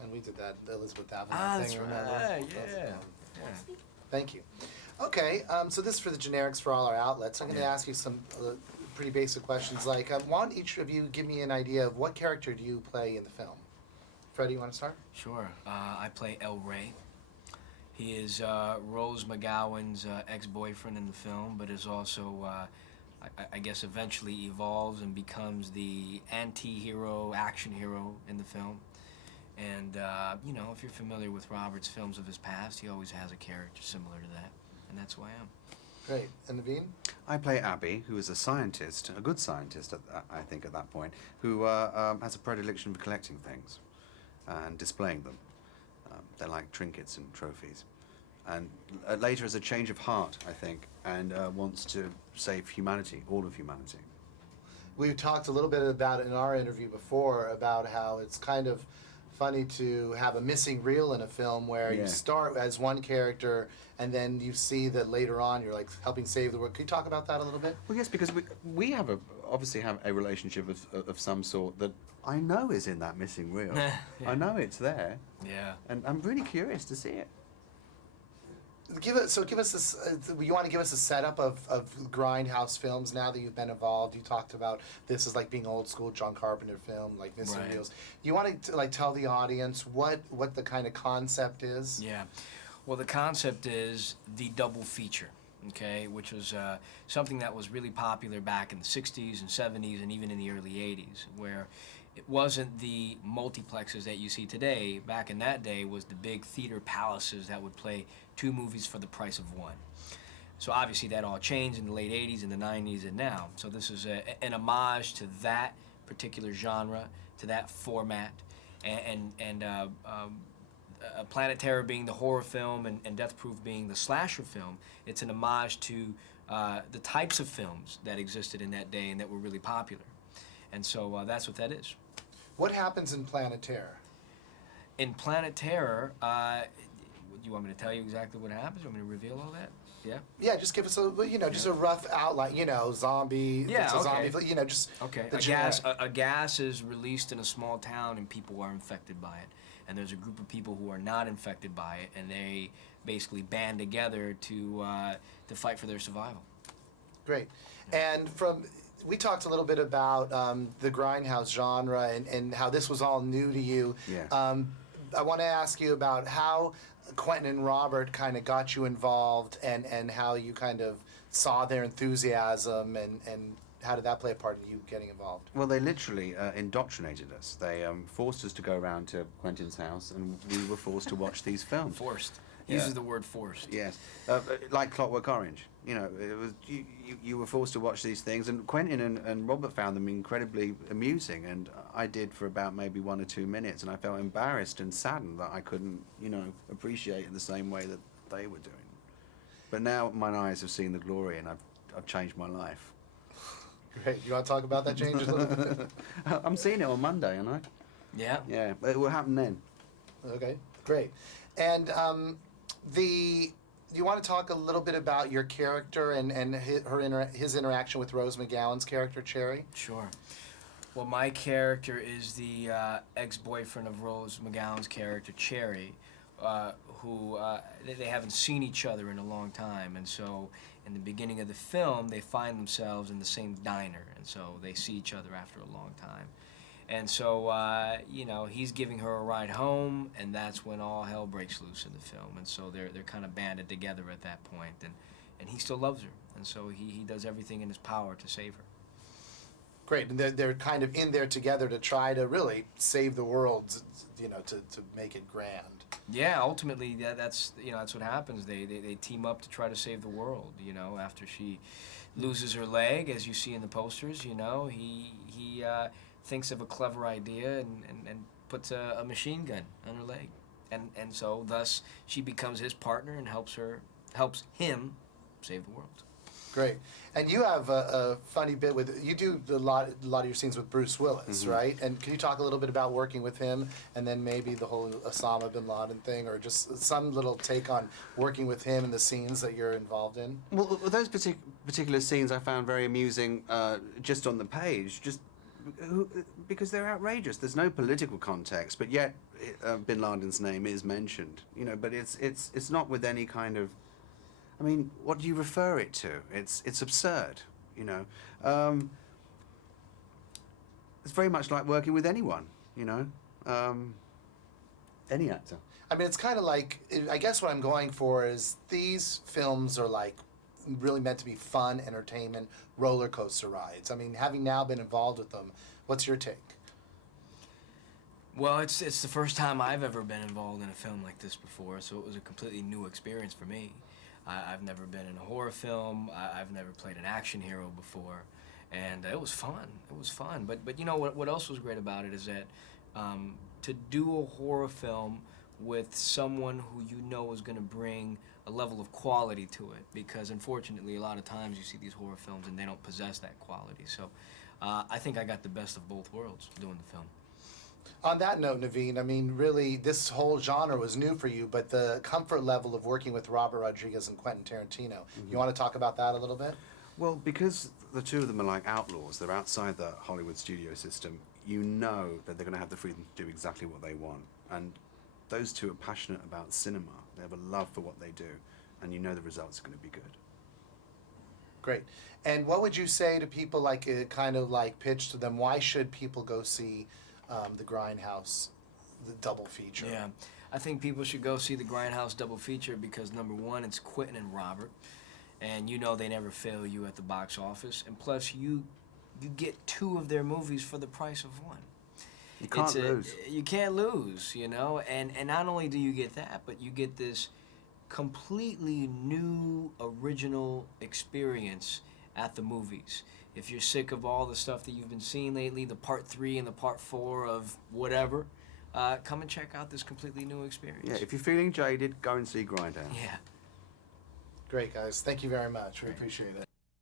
And we did that Elizabeth Avenue That's thing, right. remember? Yeah. Thank you. Okay, so this is for the generics for all our outlets. I'm going to Yeah. ask you some pretty basic questions. Like, why don't each of you give me an idea of what character do you play in the film? Freddy, you want to start? Sure. I play El Rey. He is Rose McGowan's ex-boyfriend in the film, but is also, I guess, eventually evolves and becomes the anti-hero, action hero in the film. And, you know, if you're familiar with Robert's films of his past, he always has a character similar to that, and that's who I am. Great. And Naveen? I play Abby, who is a scientist, a good scientist, I think, at that point, who has a predilection for collecting things and displaying them. They're like trinkets and trophies. And later has a change of heart, I think, and wants to save humanity, all of humanity. We talked a little bit about it in our interview before about how it's kind of funny to have a missing reel in a film where you start as one character and then you see that later on you're like helping save the world. Can you talk about that a little bit? Well, yes, because we have obviously have a relationship of some sort that I know is in that missing reel. Yeah. I know it's there. Yeah. And I'm really curious to see it. Give us this. You want to give us a setup of Grindhouse films now that you've been involved. You talked about this as like being old school John Carpenter film, like missing Right. reels. You want to like tell the audience what the kind of concept is? Yeah. Well, the concept is the double feature, okay, which was something that was really popular back in the 60s and 70s and even in the early 80s, where it wasn't the multiplexes that you see today. Back in that day was the big theater palaces that would play 2 movies for the price of 1. So obviously that all changed in the late 80s and the 90s and now. So this is an homage to that particular genre, to that format, and Planet Terror being the horror film and Death Proof being the slasher film. It's an homage to the types of films that existed in that day and that were really popular. And so that's what that is. What happens in Planet Terror? In Planet Terror, do you want me to tell you exactly what happens? You want me to reveal all that? Yeah? Yeah, just give us just a rough outline. Zombie. Yeah, it's a okay. zombie. Just Okay. the A gas is released in a small town and people are infected by it. And there's a group of people who are not infected by it, and they basically band together to fight for their survival. Great. And we talked a little bit about the Grindhouse genre and how this was all new to you. Yes. I want to ask you about how Quentin and Robert kind of got you involved and how you kind of saw their enthusiasm and how did that play a part in you getting involved? Well, they literally indoctrinated us. They forced us to go around to Quentin's house, and we were forced to watch these films. Forced. Yeah. Uses the word forced. Yes, like Clockwork Orange. You know, it was you were forced to watch these things, and Quentin and Robert found them incredibly amusing, and I did for about maybe 1 or 2 minutes, and I felt embarrassed and saddened that I couldn't, appreciate it the same way that they were doing. But now my eyes have seen the glory, and I've changed my life. Great. You want to talk about that change a little bit? I'm seeing it on Monday, aren't I? Yeah. Yeah, but it will happen then. Okay, great. And you want to talk a little bit about your character and his interaction with Rose McGowan's character, Cherry? Sure. Well, my character is the ex-boyfriend of Rose McGowan's character, Cherry, who they haven't seen each other in a long time, and so in the beginning of the film, they find themselves in the same diner, and so they see each other after a long time. And so, he's giving her a ride home, and that's when all hell breaks loose in the film. And so they're kind of banded together at that point, and he still loves her, and so he does everything in his power to save her. Great, and they're kind of in there together to try to really save the world, to make it grand. Yeah, ultimately that's what happens. They team up to try to save the world. After she loses her leg, as you see in the posters. He thinks of a clever idea and puts a machine gun on her leg, and so thus she becomes his partner and helps him save the world. Great, and you have a funny bit you do a lot of your scenes with Bruce Willis, Mm-hmm. right? And can you talk a little bit about working with him, and then maybe the whole Osama bin Laden thing, or just some little take on working with him and the scenes that you're involved in? Well, those particular scenes I found very amusing just on the page, just because they're outrageous. There's no political context, but yet Bin Laden's name is mentioned. You know, but it's not with any kind of. I mean, what do you refer it to? It's absurd. You know, it's very much like working with anyone. You know, any actor. I mean, it's kind of like, I guess what I'm going for is these films are like really meant to be fun, entertainment, roller coaster rides. I mean, having now been involved with them, what's your take? Well, it's the first time I've ever been involved in a film like this before, so it was a completely new experience for me. I've never been in a horror film. I've never played an action hero before, and it was fun. It was fun. But you know what else was great about it is that to do a horror film with someone who you know is going to bring a level of quality to it, because unfortunately a lot of times you see these horror films and they don't possess that quality. So I think I got the best of both worlds doing the film. On that note, Naveen, I mean, really, this whole genre was new for you, but the comfort level of working with Robert Rodriguez and Quentin Tarantino, you want to talk about that a little bit? Well, because the two of them are like outlaws, they're outside the Hollywood studio system, you know that they're going to have the freedom to do exactly what they want. And those two are passionate about cinema. They have a love for what they do, and you know the results are going to be good. Great. And what would you say to people, like, kind of like pitch to them, why should people go see the Grindhouse, the double feature? Yeah, I think people should go see the Grindhouse double feature because number one, it's Quentin and Robert, and you know they never fail you at the box office, and plus you get two of their movies for the price of one. You can't lose. You can't lose, you know, and not only do you get that, but you get this completely new, original experience at the movies. If you're sick of all the stuff that you've been seeing lately, the part 3 and the part 4 of whatever, come and check out this completely new experience. Yeah, if you're feeling jaded, go and see Grindhouse. Yeah. Great, guys. Thank you very much. We appreciate it.